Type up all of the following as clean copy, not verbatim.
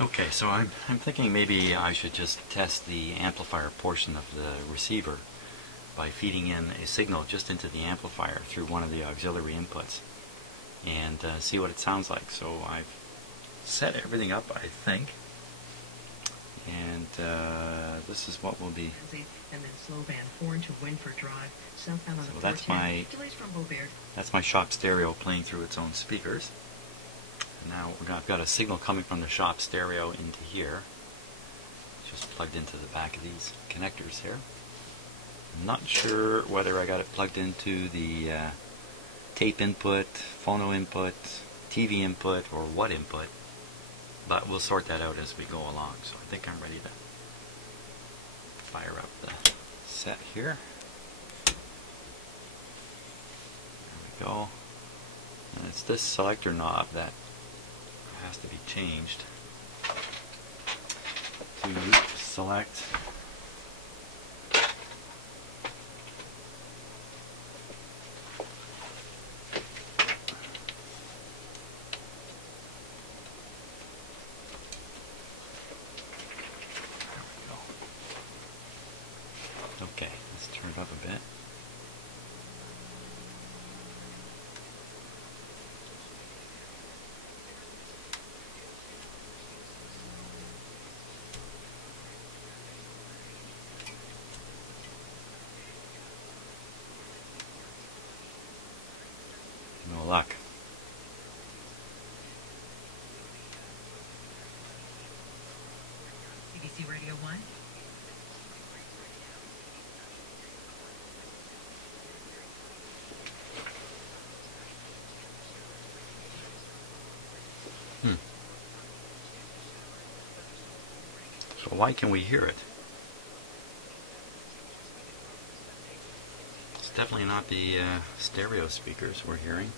Okay, so I'm thinking maybe I should just test the amplifier portion of the receiver by feeding in a signal just into the amplifier through one of the auxiliary inputs and see what it sounds like. So I've set everything up, I think, and this is what will be. And then slow band 4 into Winford Drive, southbound on the 410. That's my shop stereo playing through its own speakers. Now I've got a signal coming from the shop stereo into here, just plugged into the back of these connectors here. I'm not sure whether I got it plugged into the tape input, phono input, TV input, or what input, but we'll sort that out as we go along. So I think I'm ready to fire up the set here. There we go. And it's this selector knob that has to be changed to select okay, let's turn it up a bit. No luck. BBC Radio 1. So why can we hear it? It's definitely not the stereo speakers we're hearing.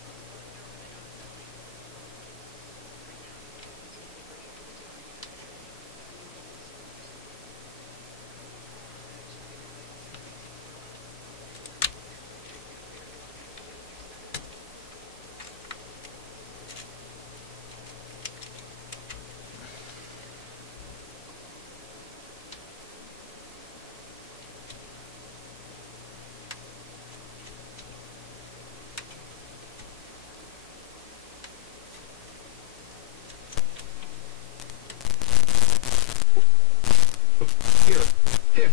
Here.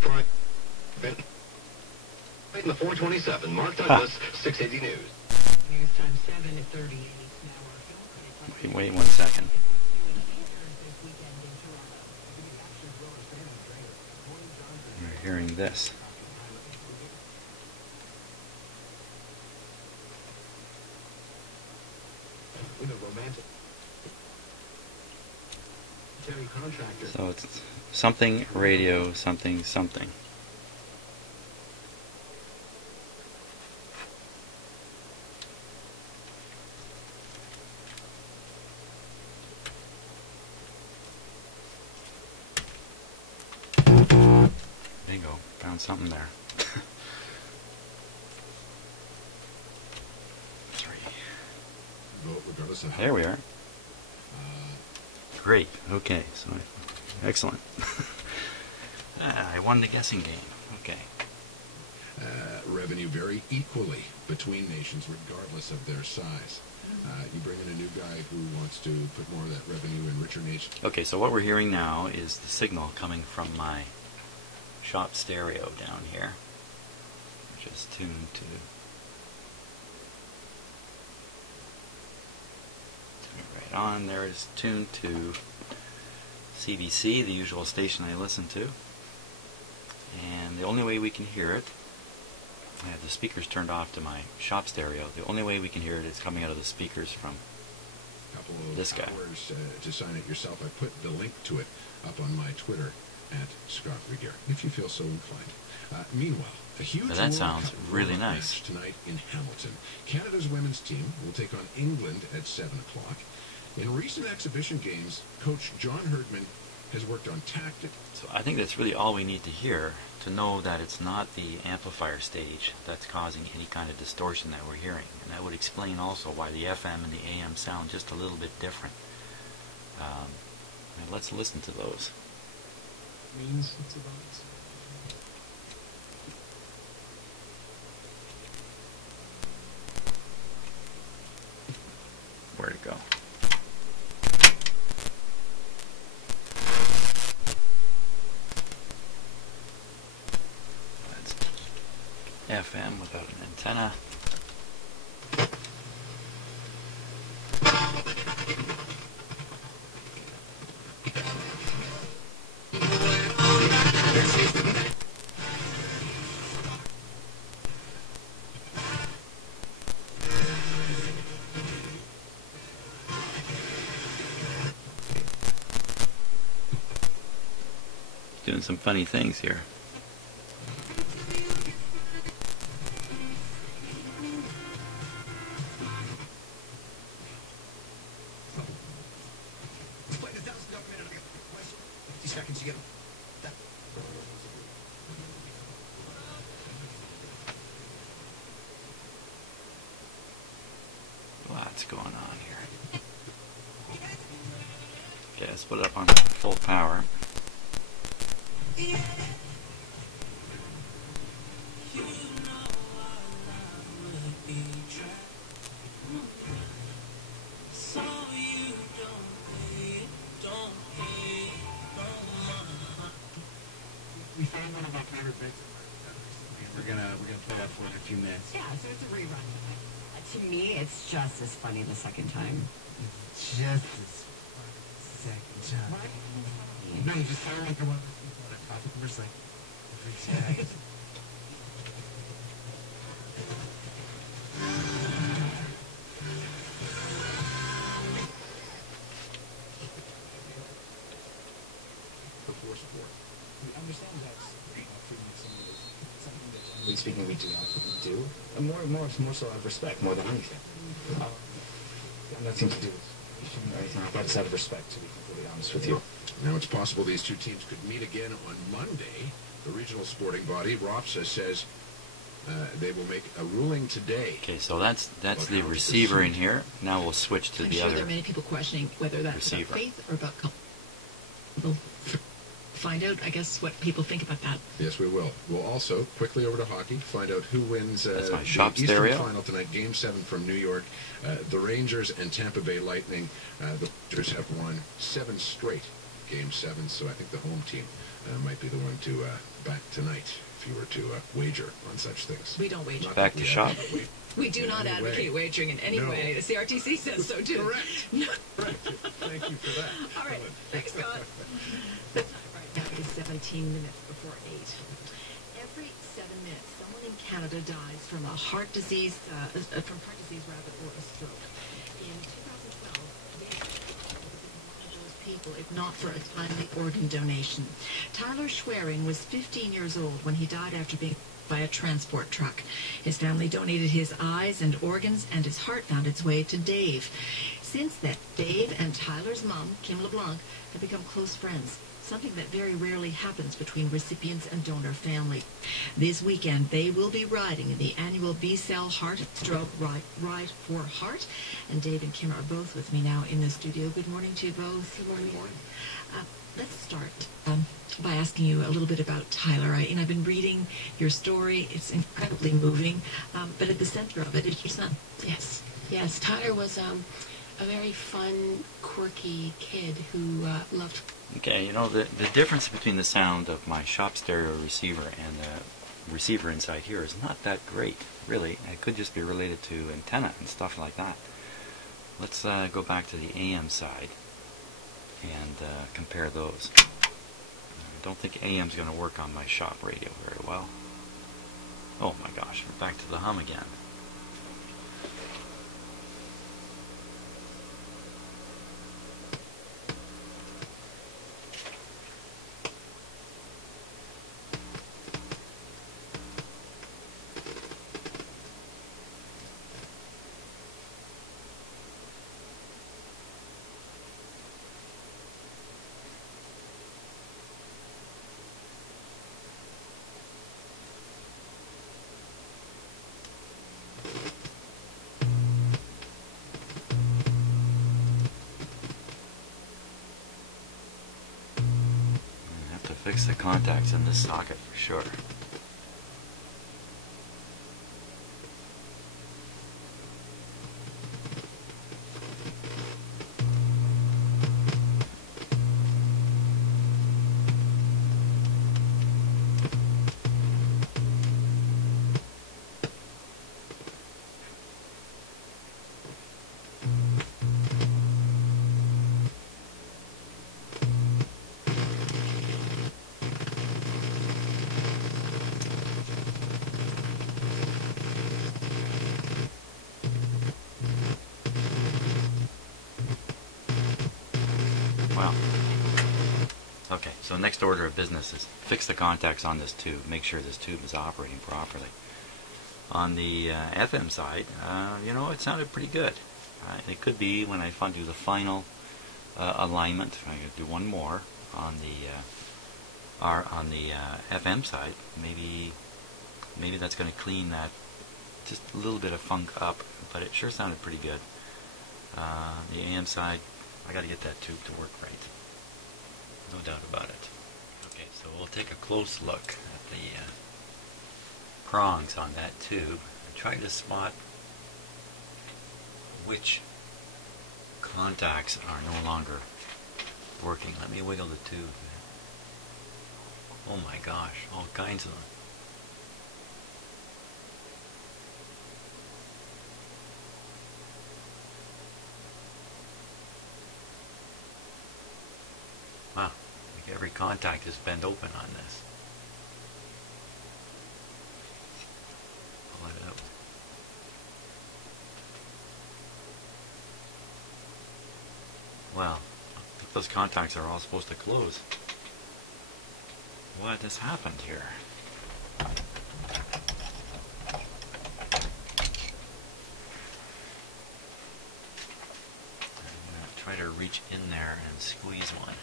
Try. In the 427, Mark Douglas, 680 News. News time 7 at 38. Wait 1 second. You're hearing this. With a romantic contractor. So it's something radio, something something. Bingo, found something there. 3. Vote regardless of There we are. Great. Okay. So excellent. I won the guessing game. Okay. Revenue vary equally between nations regardless of their size. You bring in a new guy who wants to put more of that revenue in richer nations. Okay, so what we're hearing now is the signal coming from my shop stereo down here, which is tuned to right on. There is tuned to CBC, the usual station I listen to, and the only way we can hear it, I have the speakers turned off to my shop stereo. The only way we can hear it is coming out of the speakers from this guy. Hours to sign it yourself. I put the link to it up on my Twitter at Scott Regier, if you feel so inclined. Meanwhile, a huge that sounds really nice. Tonight in Hamilton. Canada's women's team will take on England at 7 o'clock. In recent exhibition games, Coach John Herdman has worked on tactics. So I think that's really all we need to hear to know that it's not the amplifier stage that's causing any kind of distortion that we're hearing. And that would explain also why the FM and the AM sound just a little bit different. And let's listen to those. Means it's about. Where'd it go? That's FM without an antenna. Doing some funny things here. What's going on here? Okay, let's put it up on full power. We found one of our favorite bits recently, and we're gonna play that for in a few minutes. Yeah, so it's a rerun. To me, it's just as funny the second time. It's just as funny second time. No, you just sound like the one that's on a topic of recycling every second. Before sport. We understand that's something that, generally speaking, we do not do. And more so out of respect, more than anything. Nothing to do with or anything like that. It's out of respect, to be completely honest with you. Now it's possible these two teams could meet again on Monday. The regional sporting body, ROPSA, says they will make a ruling today. Okay, so that's the receiver in here. Now we'll switch to I'm the sure other there are many people questioning whether that's receiver. about faith or about we'll find out, I guess, what people think about that. Yes, we will. We'll also, quickly over to hockey, find out who wins That's my the shop Eastern stereo. Final tonight, Game 7 from New York. The Rangers and Tampa Bay Lightning. The Rangers have won 7 straight Game 7, so I think the home team might be the one to back tonight if you were to wager on such things. We don't wager. Not Back that to we shop. advocate We do not any advocate way. wagering in any No. way. The CRTC says so too. Correct. No. Correct. Thank you for that. All right. Thanks, Scott. Right now it is 17 minutes before 8. Every 7 minutes, someone in Canada dies from a heart disease, or a stroke. In 2012, Dave was one of those people, if not for a timely organ donation. Tyler Schwerin was 15 years old when he died after being by a transport truck. His family donated his eyes and organs, and his heart found its way to Dave. Since then, Dave and Tyler's mom, Kim LeBlanc, have become close friends, something that very rarely happens between recipients and donor family. This weekend, they will be riding in the annual B-Cell Heart Stroke Ride for Heart, and Dave and Kim are both with me now in the studio. Good morning to you both. Good morning. Let's start by asking you a little bit about Tyler. I've been reading your story. It's incredibly moving, but at the center of it is your son. Yes. Tyler was a very fun, quirky kid who loved. Okay, you know, the difference between the sound of my shop stereo receiver and the receiver inside here is not that great, really. It could just be related to antenna and stuff like that. Let's go back to the AM side and compare those. I don't think AM's going to work on my shop radio very well. Oh my gosh, we're back to the hum again. fix the contacts in this socket for sure. Well, okay, so next order of business is fix the contacts on this tube. Make sure this tube is operating properly. On the FM side, you know, it sounded pretty good. It could be when I do the final alignment. I'm going to do one more on the FM side. Maybe that's going to clean that just a little bit of funk up, but it sure sounded pretty good. The AM side, I got to get that tube to work right. No doubt about it. Okay, so we'll take a close look at the prongs on that tube and try to spot which contacts are no longer working. Let me wiggle the tube. Oh my gosh, all kinds of them. Wow, like every contact is bent open on this. Pull it out. Well, those contacts are all supposed to close. What has happened here? I'm going to try to reach in there and squeeze one.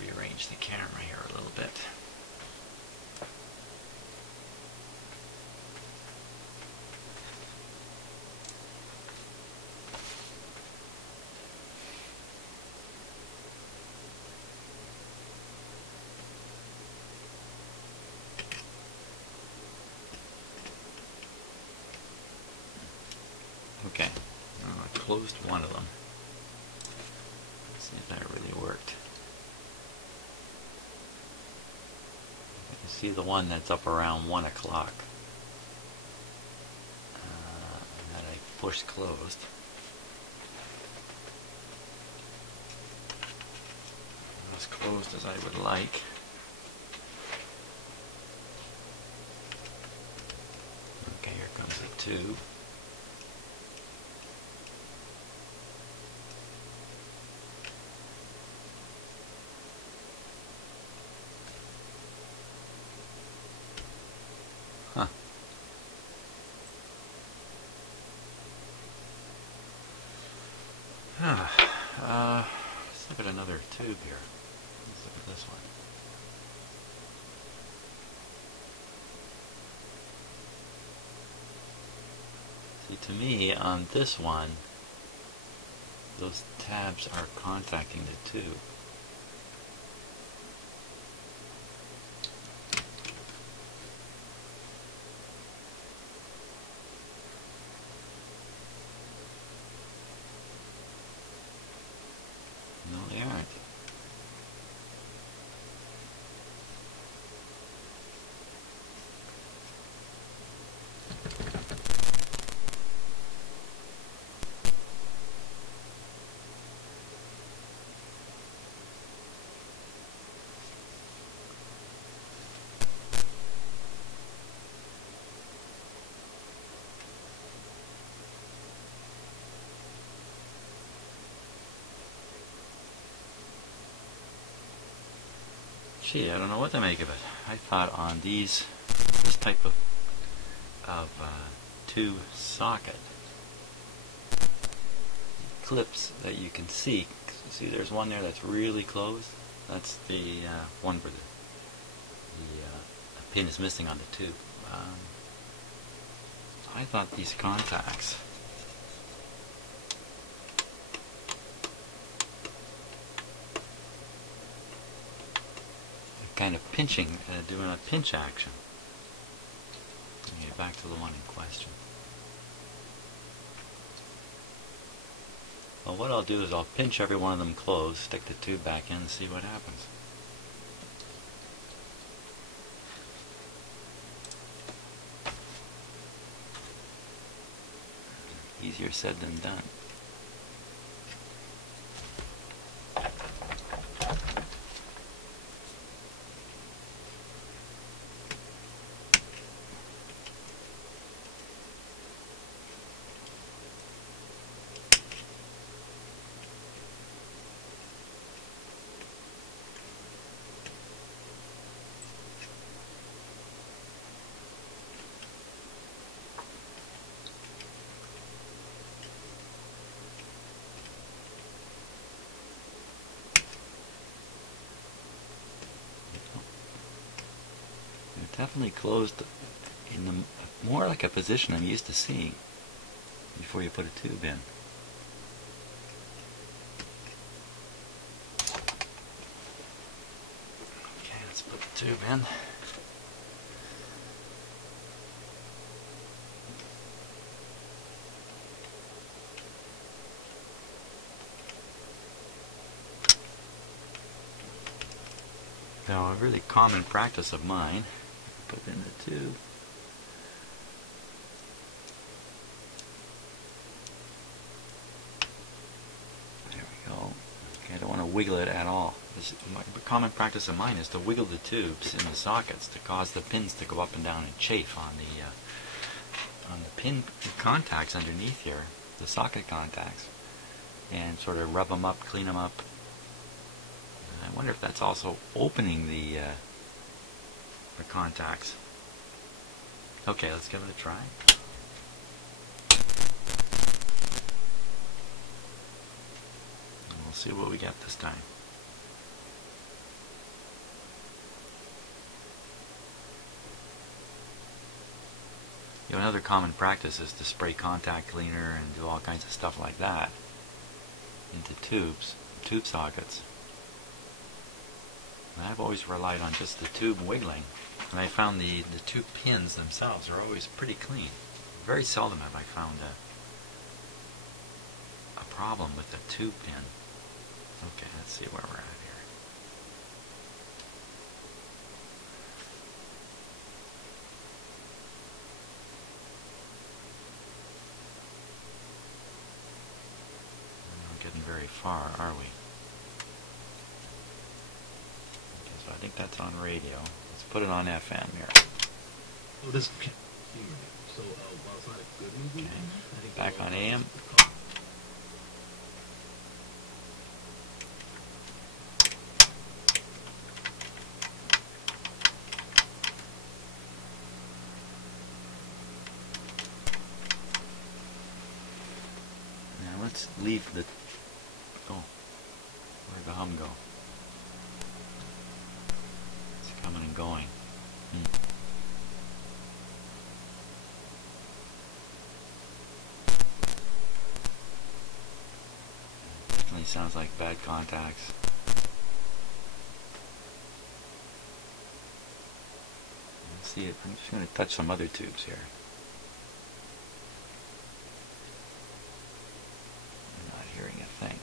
Rearrange the camera here a little bit. Okay, I closed one of them. Let's see if that really worked. You see the one that's up around 1 o'clock that I pushed closed. Not as closed as I would like. Okay, here comes the tube. Huh. Let's look at another tube here. Let's look at this one. See, to me, on this one, those tabs are contacting the tube. No, they aren't. Gee, I don't know what to make of it. I thought on this type of tube socket, clips that you can see there's one there that's really closed. That's the one where the pin is missing on the tube. I thought these contacts kind of pinching, doing a pinch action. Okay, back to the one in question. Well, what I'll do is I'll pinch every one of them closed, stick the tube back in, and see what happens. Easier said than done. Definitely closed in the more like a position I'm used to seeing before you put a tube in. Okay, let's put the tube in. Now, a really common practice of mine, put in the tube. There we go. Okay, I don't want to wiggle it at all. A common practice of mine is to wiggle the tubes in the sockets to cause the pins to go up and down and chafe on the pin contacts underneath here, the socket contacts, and sort of rub them up, clean them up. I wonder if that's also opening the contacts. Okay, let's give it a try. And we'll see what we get this time. You know, another common practice is to spray contact cleaner and do all kinds of stuff like that into tubes, tube sockets. And I've always relied on just the tube wiggling, and I found the tube pins themselves are always pretty clean. Very seldom have I found a problem with the tube pin. Okay, let's see where we're at here. We're not getting very far, are we? I think that's on radio. Let's put it on FM here. Oh, this humor. So, while it's not a good movie, Okay. I think Back on AM. Now let's leave the. Oh, where'd the hum go? Coming and going. Definitely sounds like bad contacts. Let's see it. I'm just going to touch some other tubes here. I'm not hearing a thing.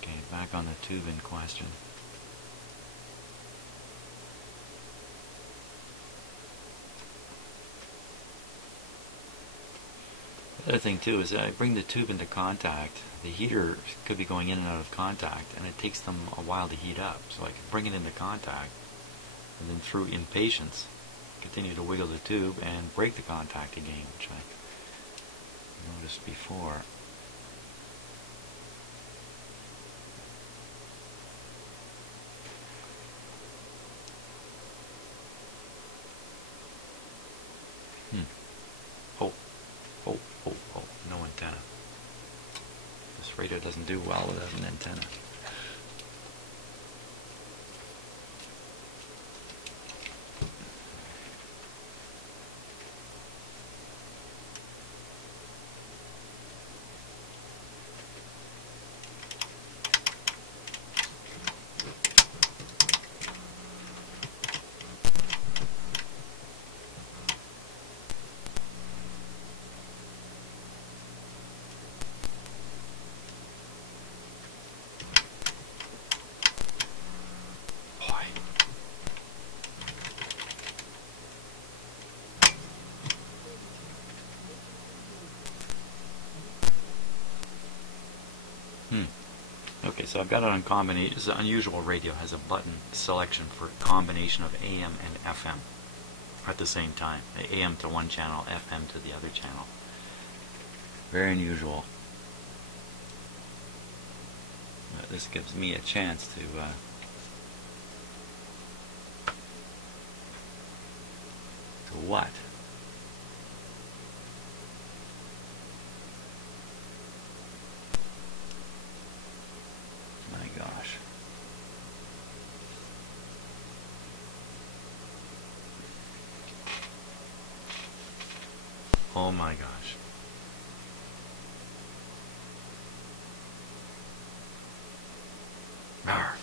Okay, back on the tube in question. The other thing too is that I bring the tube into contact. The heater could be going in and out of contact, and it takes them a while to heat up. So I can bring it into contact, and then through impatience, continue to wiggle the tube and break the contact again, which I noticed before. Oh, no antenna. This radio doesn't do well without an antenna. Okay, so I've got it on combination. It's an unusual radio. Has a button selection for combination of AM and FM at the same time. AM to one channel, FM to the other channel. Very unusual. This gives me a chance to what? My gosh. Oh my gosh. Arr.